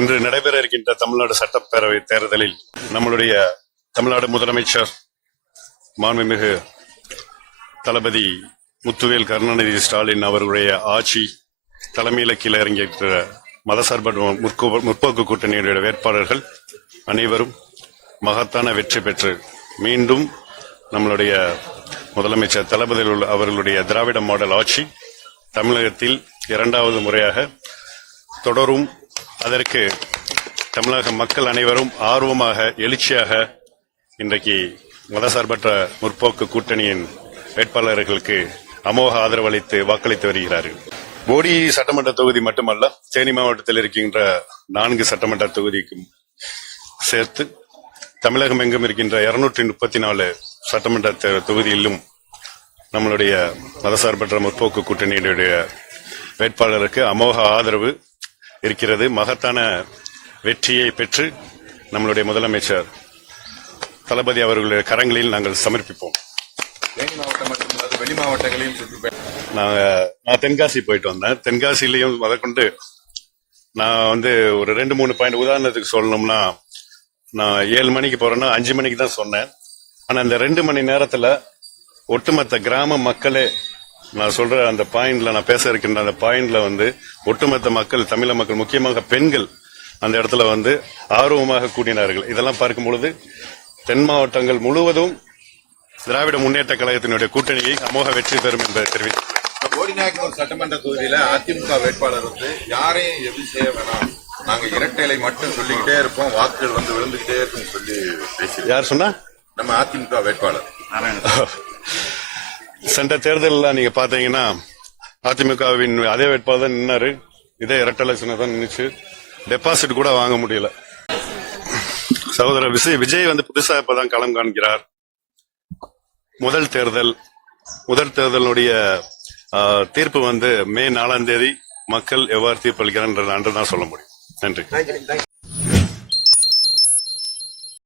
இன்று நடைபெற இருக்கின்ற தமிழ்நாடு சட்டப்பேரவை தேர்தலில் நம்மளுடைய தமிழ்நாடு முதலமைச்சர் மாண்புமிகு தளபதி முத்துவேல் கருணாநிதி ஸ்டாலின் அவர்களுடைய ஆட்சி தலைமையில கீழே இறங்கியிருக்கிற மதசார்பற்ற முற்போக்கு கூட்டணியுடைய வேட்பாளர்கள் அனைவரும் மகத்தான வெற்றி பெற்று மீண்டும் நம்மளுடைய முதலமைச்சர் தளபதி அவர்களுடைய திராவிட மாடல் ஆட்சி தமிழகத்தில் இரண்டாவது முறையாக தொடரும். அதற்கு தமிழக மக்கள் அனைவரும் ஆர்வமாக எழுச்சியாக இன்றைக்கு மதசார்பற்ற முற்போக்கு கூட்டணியின் வேட்பாளர்களுக்கு அமோக ஆதரவு அளித்து வாக்களித்து வருகிறார்கள். போடி சட்டமன்ற தொகுதி மட்டுமல்ல, தேனி மாவட்டத்தில் இருக்கின்ற 4 சட்டமன்ற தொகுதிக்கும் சேர்த்து தமிழகம் எங்கும் இருக்கின்ற 234 சட்டமன்ற தொகுதியிலும் நம்மளுடைய மதசார்பற்ற முற்போக்கு கூட்டணியினுடைய வேட்பாளருக்கு அமோக ஆதரவு இருக்கிறது. மகத்தான வெற்றியை பெற்று நம்மளுடைய முதலமைச்சர் தளபதி அவர்களுடைய கரங்களில் நாங்கள் சமர்ப்பிப்போம். வெளி மாவட்டங்களையும் நான் தென்காசி போயிட்டு வந்தேன். தென்காசியிலையும் முதற்கொண்டு நான் ஒரு 2-3 பாயிண்ட் உதாரணத்துக்கு சொல்லணும்னா, நான் 7 மணிக்கு போறேன்னா 5 மணிக்கு தான் சொன்னேன். ஆனா அந்த 2 மணி நேரத்துல ஒட்டுமொத்த கிராம மக்களே, நான் சொல்ற அந்த பாயிண்ட்ல, நான் பேச இருக்கின்ற அந்த பாயிண்ட்ல ஒட்டுமொத்த மக்கள், தமிழக மக்கள், முக்கியமாக பெண்கள் அந்த இடத்துல ஆர்வமாக கூடினார்கள். இதெல்லாம் பார்க்கும் பொழுது தென் மாவட்டங்கள் முழுவதும் திராவிட முன்னேற்ற கழகத்தினுடைய கூட்டணியை அமோக வெற்றி பெறும் என்பதை தெரிவித்துள்ளேன். போடிநாயக்கனூர் சட்டமன்ற தொகுதியில அதிமுக வேட்பாளர் யாரையும் எதுவும் செய்ய வேணாம், நாங்க இரட்டைலை மட்டும் சொல்லிக்கிட்டே இருப்போம், வாக்குகள் விழுந்துகிட்டே இருக்குன்னு சொல்லி பேசி. யார் சொன்னா? நம்ம அதிமுக வேட்பாளர். சென்ற தேர்தலில் நீங்க பாத்தீங்கன்னா அதிமுகவின் அதே வேட்பாளர் தான் நின்னாரு. இதே இரட்டலை சின்னதான் நின்னுச்சு. டெபாசிட் கூட வாங்க முடியல. சகோதரர் விஜய் புதுசா இப்பதான் களம் காண்கிறார். முதல் தேர்தலுடைய தீர்ப்பு மே 4ஆம் தேதி மக்கள் எவ்வாறு தீர்ப்பளிக்கிறார் அன்று தான் சொல்ல முடியும். நன்றி.